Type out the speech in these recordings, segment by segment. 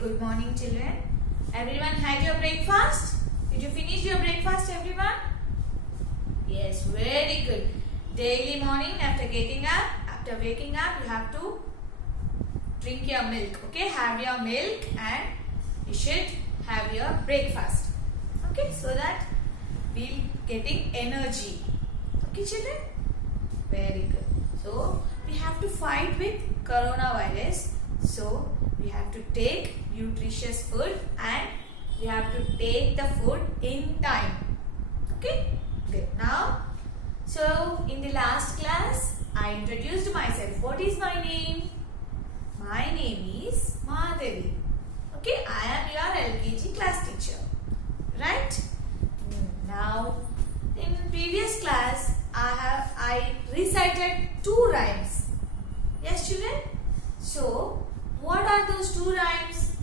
good morning, children. Everyone had your breakfast? Did you finish your breakfast, everyone? Yes, very good. Daily morning after waking up, you have to drink your milk. Okay, have your milk and you should have your breakfast. Okay, so that we'll getting energy. Okay, children? Very good. So we have to fight with coronavirus. So we have to take nutritious food and we have to take the food in time. Okay? Good. Now, so in the last class, I introduced myself. What is my name? My name is Madhavi. Okay? I am your LKG class teacher. Right? Now, in previous class, I recited 2 rhymes. Yes, children? So, what are those 2 rhymes?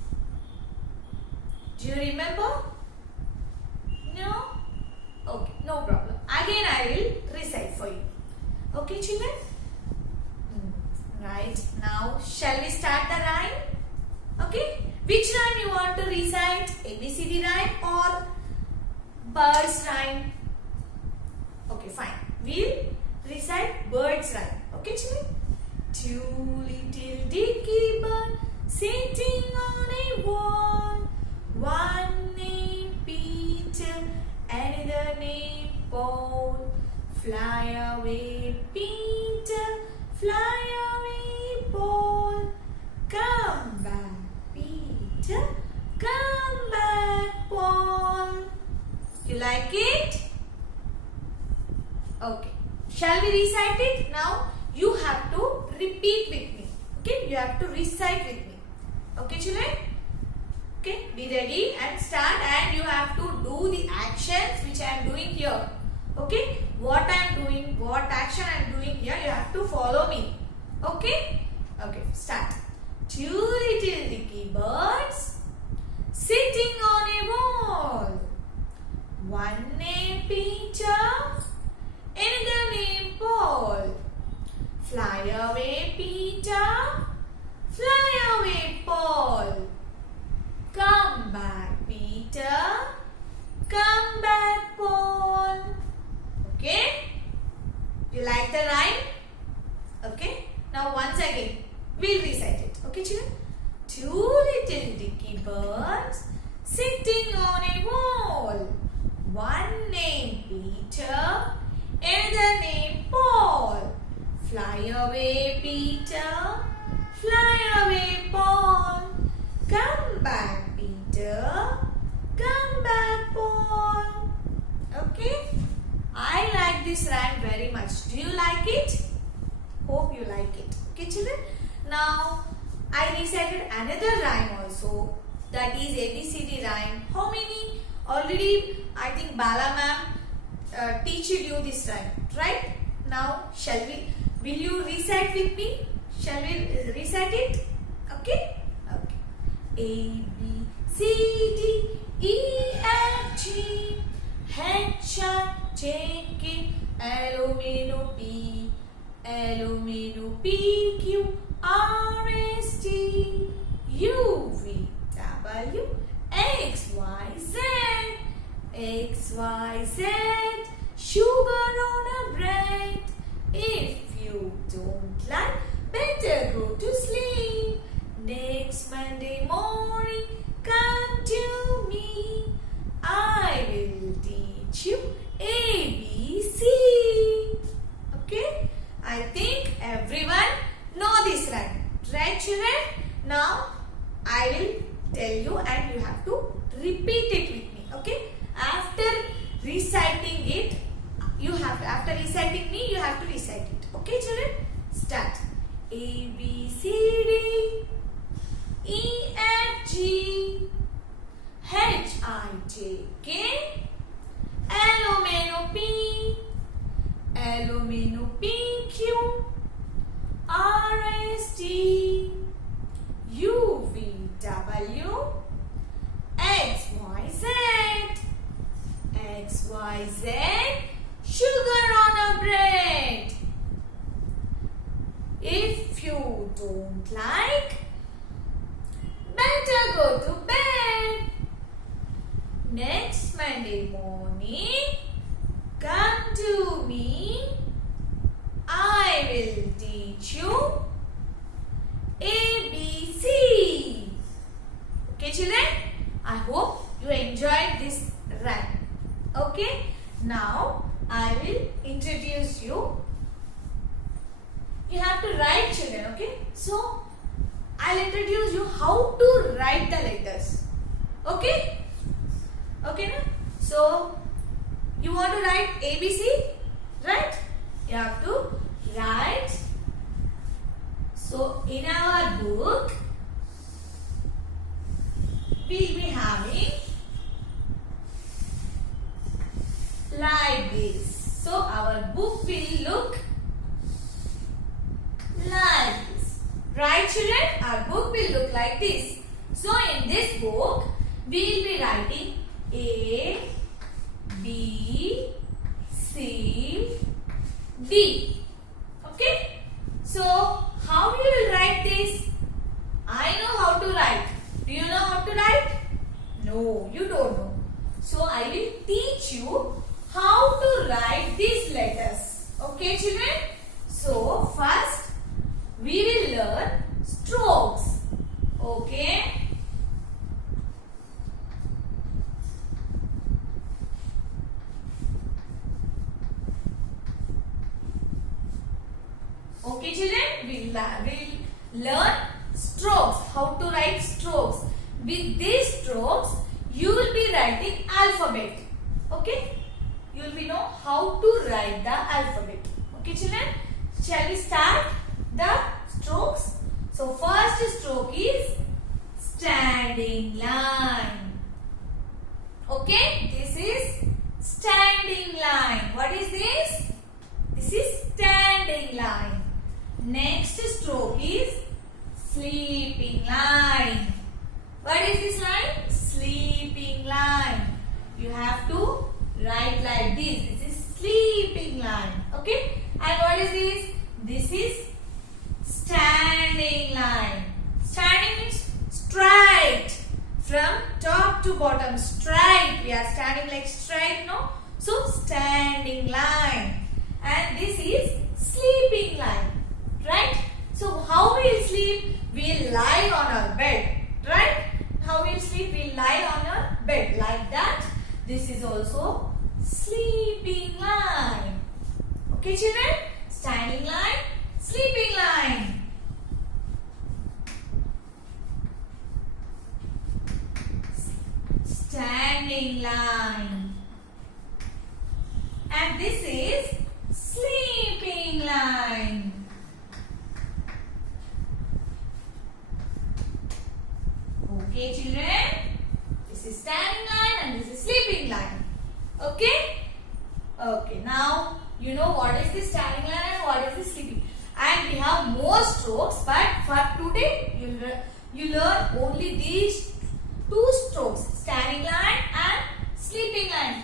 Do you remember? No? Okay, no problem. Again, I will recite for you. Okay, children? Right. Now, shall we start the rhyme? Okay. Which rhyme you want to recite? ABCD rhyme or birds rhyme? Okay, fine. We'll recite birds rhyme. Okay, children? 2 little dicky birds sitting on a wall. One named Peter, another named Paul. Fly away, Peter, fly away, Paul. Come back, Peter, come back, Paul. You like it? Okay. Shall we recite it? Now you have to repeat with me. Okay? You have to recite with me. Okay, children? Okay? Be ready and start, and you have to do the actions which I am doing here. Okay? What I am doing, what action I am doing here, you have to follow me. Okay? Okay, start. 2 little dicky birds sitting on a wall. One named Peter, another named Paul. Fly away, Peter, fly away, Paul. Come back, Peter, come back, Paul. Okay? You like the rhyme? Okay? Now once again, we'll recite it. Okay, children? 2 little dicky birds sitting on a wall. One named Peter, another named Paul. Fly away, Peter, fly away, Paul. Come back, Peter, come back, Paul. Okay? I like this rhyme very much. Do you like it? Hope you like it. Okay, children? Now, I recited another rhyme also. That is ABCD rhyme. How many? Already, I think Bala ma'am teached you this rhyme. Right? Now, will you recite with me? Shall we recite it? Okay? Okay. A, B, C, D, E, F, G, H, I, J, K, L, O, M, N, O, P, L, O, M, N, O, P, Q, R, S, T, U, V, W, X, Y, Z, X, Y, Z, sugar on a bread. If you don't like, better go to sleep. Next Monday morning, come to me. I will teach you ABC. Okay? I think everyone know this rhyme. Right, children? Now, I will tell you and you have to repeat it with me. Okay? After reciting it, after reciting me, you have to recite it. Okay, children? Start. A, B, C, D, E, F, G, H, I, J, K, L, O, M, N, O, P, L, O, M, N, O, P, Q, R, S, T, U, V, W, X, Y, Z, X, Y, Z, sugar on a bread. If you don't like, better go next Monday morning, come to me. I will teach you ABC. Okay, children? I hope you enjoyed this rhyme. Okay? Now, I will introduce you. You have to write, children. Okay? So, I'll introduce you how to write the letters. Okay? Okay, na? So, you want to write ABC? Right? You have to write. So, in our book, we will be having like this. So, our book will look like this. Right, children? Our book will look like this. So, in this book, we will be writing A, B, C, D. Okay? So, how you will write this? I know how to write. Do you know how to write? No, you don't know. So, I will teach you how to write these letters. Okay, children? So, first, we will learn strokes. Okay? Okay, children, we'll learn strokes. How to write strokes. With these strokes, you will be writing alphabet. Okay? You will be know how to write the alphabet. Okay, children? Shall we start the strokes? So, first stroke is standing line. Okay? This is standing line. What is this? This is standing line. Next stroke is sleeping line. What is this line? Sleeping line. You have to write like this. This is sleeping line. Okay? And what is this? This is standing line. Standing means straight. From top to bottom. Straight. We are standing like straight, no? So, standing line. And this is sleeping line. Right? So, how we will sleep? We will lie on our bed. Right? How we will sleep? We will lie on our bed. Like that. This is also sleeping line. Okay, children? Standing line, sleeping line. Standing line. And this is sleeping line. Okay, children? This is standing line and this is sleeping line. Okay? Okay, now you know what is the standing line and what is the sleeping. And we have more strokes, but for today you learn only these two strokes, standing line and sleeping line.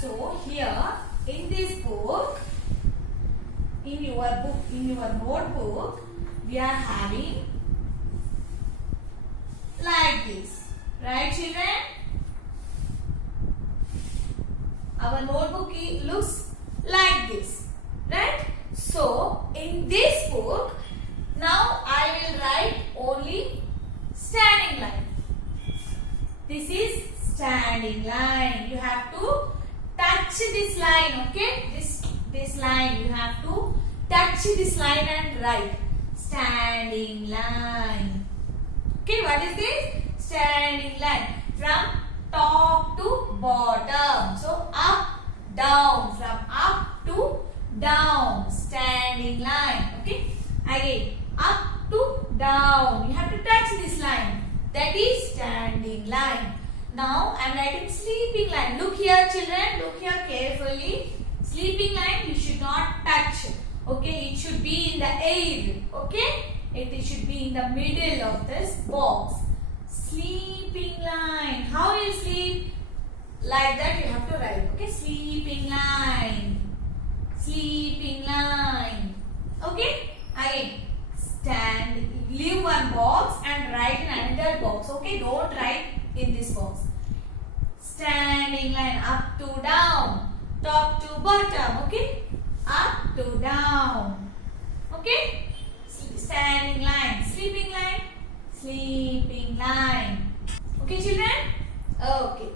So here in this book, in your notebook, we are having like this. Right, children? Our notebook looks like this. Right? So, in this book, now I will write only standing line. This is standing line. You have to touch this line, okay? This line, you have to touch this line and write standing line. Okay, what is this? Standing line. From top to bottom. So, up, down. From up to down. Standing line. Okay. Again, up to down. You have to touch this line. That is standing line. Now, I am writing sleeping line. Look here, children. Look here carefully. Sleeping line, you should not touch. Okay, it should be in the air. Okay. It should be in the middle of this box. Sleeping line. How you sleep? Like that you have to write. Okay. Sleeping line. Sleeping line. Okay. Again. Stand. Leave one box. standing line, up to down, top to bottom. Okay, up to down. Okay, standing line, sleeping line, sleeping line. Okay, children. Okay.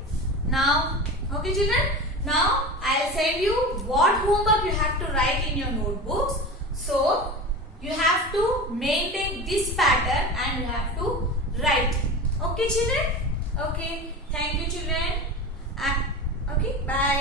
Now, okay, children. Now I'll send you what homework you have to write in your notebooks. So you have to maintain this pattern and you have to write. Okay, children. Okay. Thank you, children. Okay. Bye.